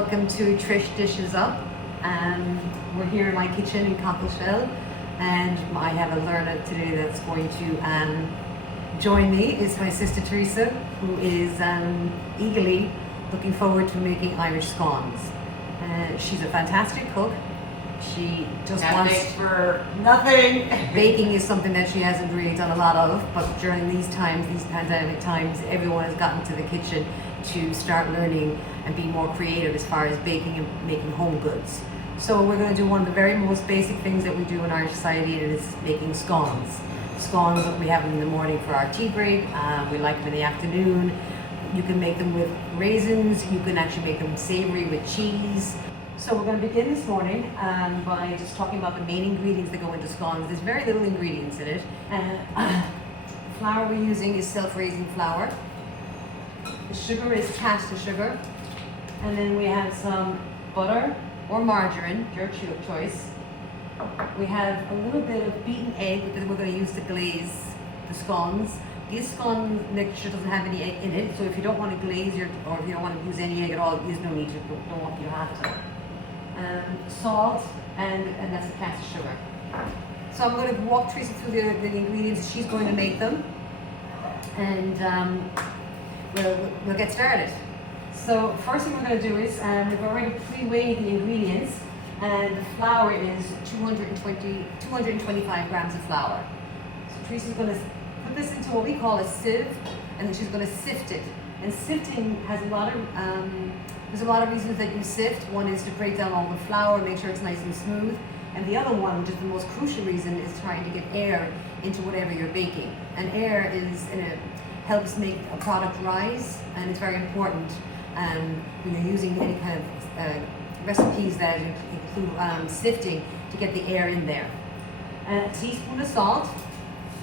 welcome to Trish Dishes Up. We're here in my kitchen in Cockleshell, and I have a learner today that's going to join me. It's my sister Theresa, who is eagerly looking forward to making Irish scones. She's a fantastic cook. She just wants for nothing. Baking is something that she hasn't really done a lot of, but during these times, these pandemic times, everyone has gotten to the kitchen to start learning and be more creative as far as baking and making home goods. So we're going to do one of the very most basic things that we do in our society, and it's making scones. Scones, we have them in the morning for our tea break. We like them in the afternoon. You can make them with raisins. You can actually make them savory with cheese. So we're going to begin this morning by just talking about the main ingredients that go into scones. There's very little ingredients in it. The flour we're using is self-raising flour. The sugar is caster sugar. And then we have some butter or margarine, your choice. We have a little bit of beaten egg because we're going to use to glaze the scones. This scone mixture doesn't have any egg in it, so if you don't want to glaze or if you don't want to use any egg at all, there's no need to. You don't have to. Salt, and that's the caster sugar. So I'm going to walk Theresa through the ingredients. She's going to make them, and we'll get started. So first thing we're going to do is we've already pre-weighed the ingredients, and the flour is 225 grams of flour. So Theresa's going to put this into what we call a sieve, and then she's going to sift it. And sifting has a lot of there's a lot of reasons that you sift. One is to break down all the flour, make sure it's nice and smooth. And the other one, which is the most crucial reason, is trying to get air into whatever you're baking. And air helps make a product rise, and it's very important when you're using any kind of recipes that include sifting to get the air in there. And a teaspoon of salt.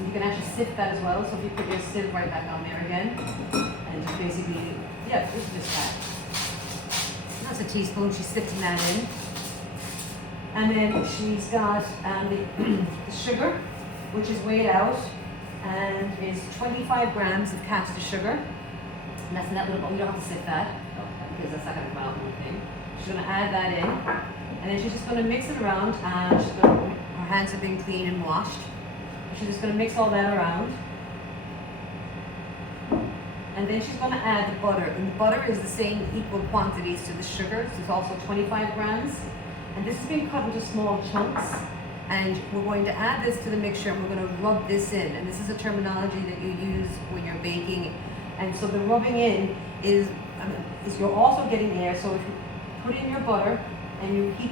You can actually sift that as well. So if you put your sieve right back on there again, and just basically, just that. That's a teaspoon. She's sifting that in. And then she's got the sugar, which is weighed out, and is 25 grams of caster sugar. And that's in that little bowl. You don't have to sift that, because that's not going to come out anything. She's going to add that in, and then she's just going to mix it around. Her hands have been clean and washed. She's just going to mix all that around. And then she's going to add the butter. And the butter is the same equal quantities to the sugar. So it's also 25 grams. And this has been cut into small chunks. And we're going to add this to the mixture, and we're going to rub this in. And this is a terminology that you use when you're baking. And so the rubbing in is you're also getting air. So if you put in your butter and you keep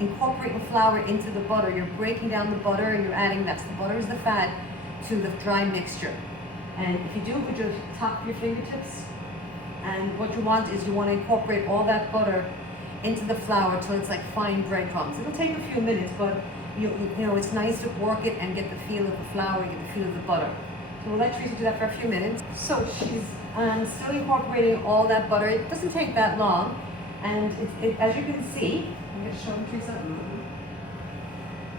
incorporating the flour into the butter, you're breaking down the butter and you're adding the butter is the fat to the dry mixture. And if you do it with your top of your fingertips, and what you want is you want to incorporate all that butter into the flour till it's like fine breadcrumbs. It'll take a few minutes, but you know it's nice to work it and get the feel of the flour, get the feel of the butter. So we'll let Theresa do that for a few minutes. So she's still incorporating all that butter. It doesn't take that long, and as you can see, I'm going to show them Theresa.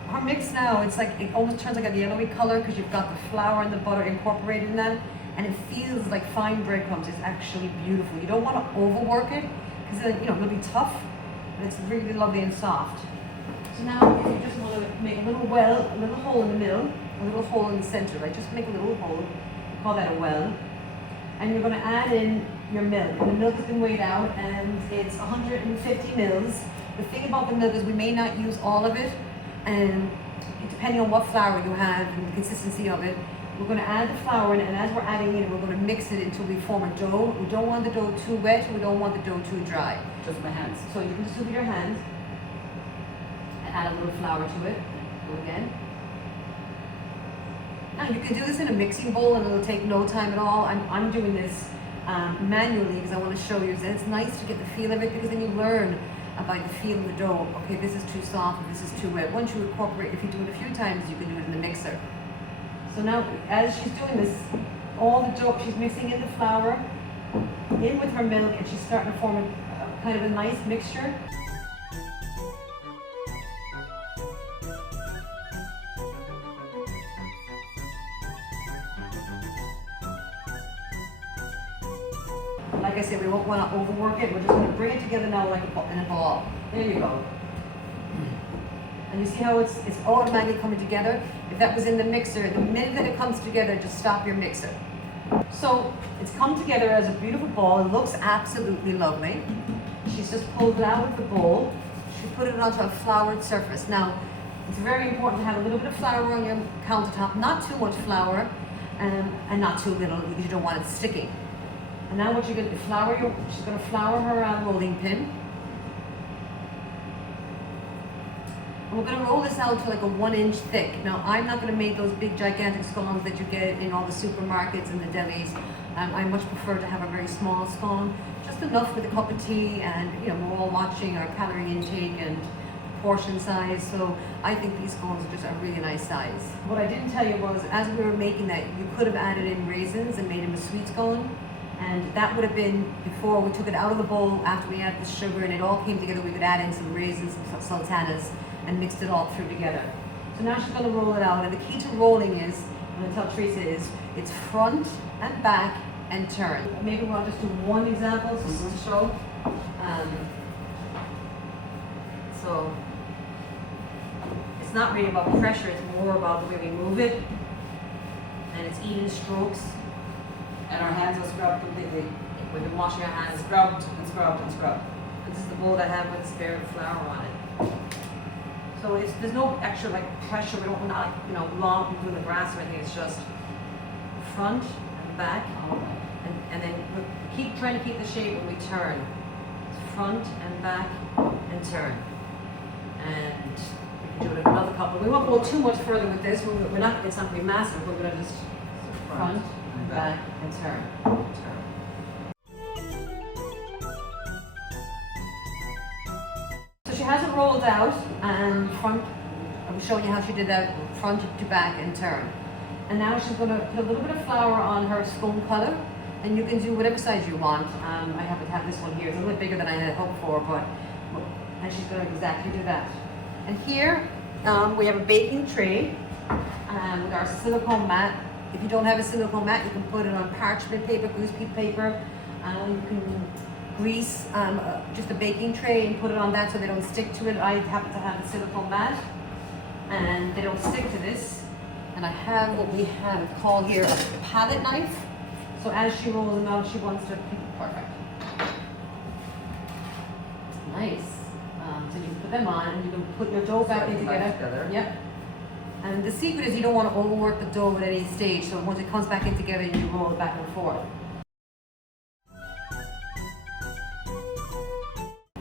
Her mix now, it almost turns like a yellowy color because you've got the flour and the butter incorporated in that, and it feels like fine breadcrumbs. It's actually beautiful. You don't want to overwork it because it'll be tough, but it's really lovely and soft. So now, if you just want to make a little hole in the middle, a little hole in the center, right? Just make a little hole. We call that a well. And you're going to add in your milk. And the milk has been weighed out, and it's 150 mils. The thing about the milk is we may not use all of it, and depending on what flour you have and the consistency of it, we're going to add the flour in, and as we're adding in, we're going to mix it until we form a dough. We don't want the dough too wet, we don't want the dough too dry. Just my hands. So you can just do with your hands and add a little flour to it. Go again. Now you can do this in a mixing bowl, and it'll take no time at all. I'm doing this manually because I want to show you. And it's nice to get the feel of it, because then you learn about the feel of the dough. Okay, this is too soft, this is too wet. Once you incorporate, if you do it a few times, you can do it in the mixer. So now, as she's doing this, all the dough, she's mixing in the flour in with her milk, and she's starting to form a kind of a nice mixture. like I said, we won't want to overwork it. We're just going to bring it together now like in a ball. There you go. And you see how it's automatically coming together? If that was in the mixer, the minute that it comes together, just stop your mixer. So it's come together as a beautiful ball. It looks absolutely lovely. She's just pulled it out of the bowl. She put it onto a floured surface. Now, it's very important to have a little bit of flour on your countertop, not too much flour, and not too little because you don't want it sticking. And now what you're going to do, she's going to flour her rolling pin. And we're going to roll this out to like a 1 inch thick. Now, I'm not going to make those big gigantic scones that you get in all the supermarkets and the delis. I much prefer to have a very small scone, just enough with a cup of tea, and we're all watching our calorie intake and portion size, so I think these scones are just a really nice size. What I didn't tell you was, as we were making that, you could have added in raisins and made them a sweet scone, and that would have been before we took it out of the bowl after we added the sugar and it all came together. We could add in some raisins and sultanas and mixed it all through together. So now she's going to roll it out, and the key to rolling is, I'm going to tell Theresa, is it's front and back and turn. Maybe we'll just do one example just to show. So it's not really about pressure, it's more about the way we move it, and it's even strokes. And our hands are scrubbed completely. We've been washing our hands. Scrubbed and scrubbed and scrubbed. This is the bowl I have with spare flour on it. So there's no extra pressure. We don't want long doing the grass or anything. It's just front and back, and then we keep trying to keep the shape when we turn. It's front and back and turn. And we can do it another couple. We won't go too much further with this. It's not going to be massive. We're going to just front and back and turn. So she has it rolled out and front. I was showing you how she did that front to back and turn. And now she's going to put a little bit of flour on her scone cutter, and you can do whatever size you want. I happen to have this one here. It's a little bit bigger than I had hoped for, and she's going to exactly do that. And here we have a baking tray with our silicone mat. If you don't have a silicone mat, you can put it on parchment paper, grease paper. You can grease just a baking tray and put it on that so they don't stick to it. I happen to have a silicone mat, and they don't stick to this. And I have what we have called here a palette knife. So as she rolls them out, she wants to pick perfect. Nice. So you can put them on, and you can put your dough back in together. Yep. And the secret is you don't want to overwork the dough at any stage. So once it comes back in together, you roll it back and forth.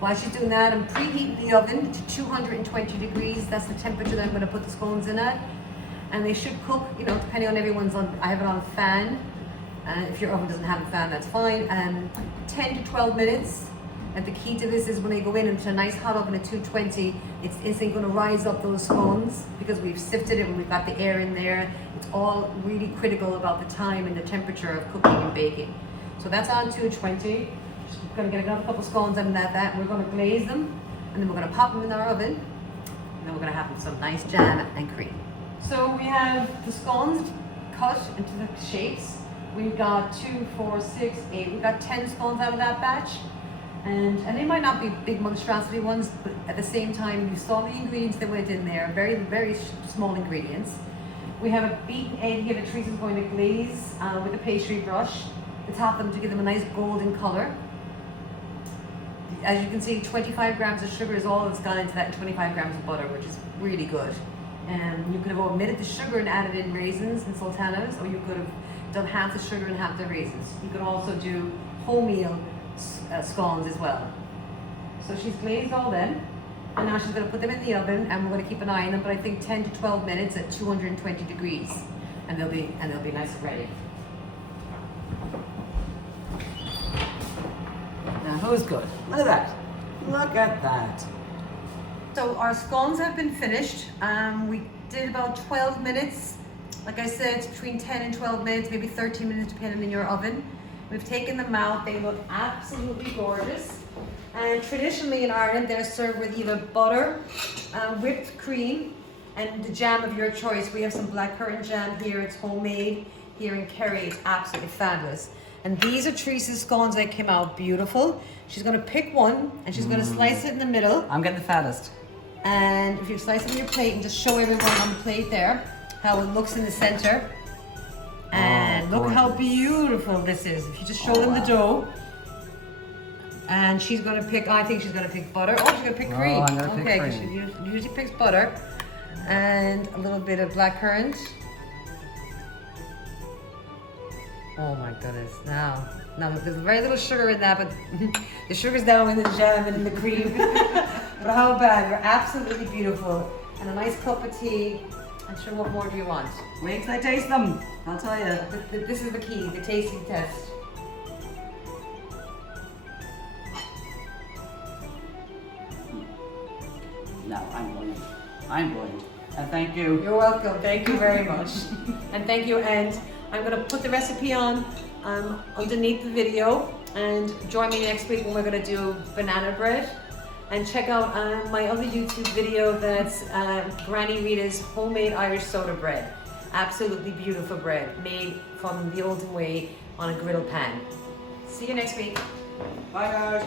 While she's doing that, I'm preheating the oven to 220 degrees. That's the temperature that I'm going to put the scones in at. And they should cook, depending on everyone's I have it on a fan. If your oven doesn't have a fan, that's fine. 10 to 12 minutes. And the key to this is when they go into a nice hot oven at 220, it's instantly going to rise up those scones because we've sifted it and we've got the air in there. It's all really critical about the time and the temperature of cooking and baking. So that's on 220. Just going to get another couple scones and that, and we're going to glaze them, and then we're going to pop them in our oven, and then we're going to have some nice jam and cream. So we have the scones cut into the shapes. We've got 2, 4, 6, 8. We've got 10 scones out of that batch. And they might not be big monstrosity ones, but at the same time, you saw the ingredients that went in there, very, very small ingredients. We have a beaten egg here that Teresa's going to glaze with a pastry brush to top them to give them a nice golden color. As you can see, 25 grams of sugar is all that's gone into that, and 25 grams of butter, which is really good. And you could have omitted the sugar and added in raisins and sultanas, or you could have done half the sugar and half the raisins. You could also do wholemeal scones as well. So she's glazed all them, and now she's going to put them in the oven, and we're going to keep an eye on them, but I think 10 to 12 minutes at 220 degrees, and they'll be nice and ready. Now who's good? Look at that. Look at that. So our scones have been finished. We did about 12 minutes. Like I said, it's between 10 and 12 minutes, maybe 13 minutes depending on your oven. We've taken them out. They look absolutely gorgeous. And traditionally in Ireland, they're served with either butter, whipped cream, and the jam of your choice. We have some blackcurrant jam here. It's homemade here in Kerry. It's absolutely fabulous. And these are Teresa's scones that came out beautiful. She's gonna pick one and she's gonna slice it in the middle. I'm getting the fattest. And if you slice it on your plate and just show everyone on the plate there how it looks in the center. And look how beautiful this is. If you just show them the dough. And she's gonna pick, I think she's gonna pick butter. Oh, she's gonna pick cream. I'm gonna pick Okay, because cream. she usually picks butter. And a little bit of blackcurrant. Oh my goodness, now there's very little sugar in that, but the sugar's down in the jam and in the cream. But how bad, they're absolutely beautiful. And a nice cup of tea. I'm sure, what more do you want? Wait till I taste them. I'll tell you. This is the key, the tasting test. No, I'm brilliant. I'm brilliant. And thank you. You're welcome, thank you very much. And thank you, and I'm gonna put the recipe on underneath the video, and join me next week when we're gonna do banana bread. And check out my other YouTube video that's Granny Rita's homemade Irish soda bread. Absolutely beautiful bread, made from the olden way on a griddle pan. See you next week. Bye guys.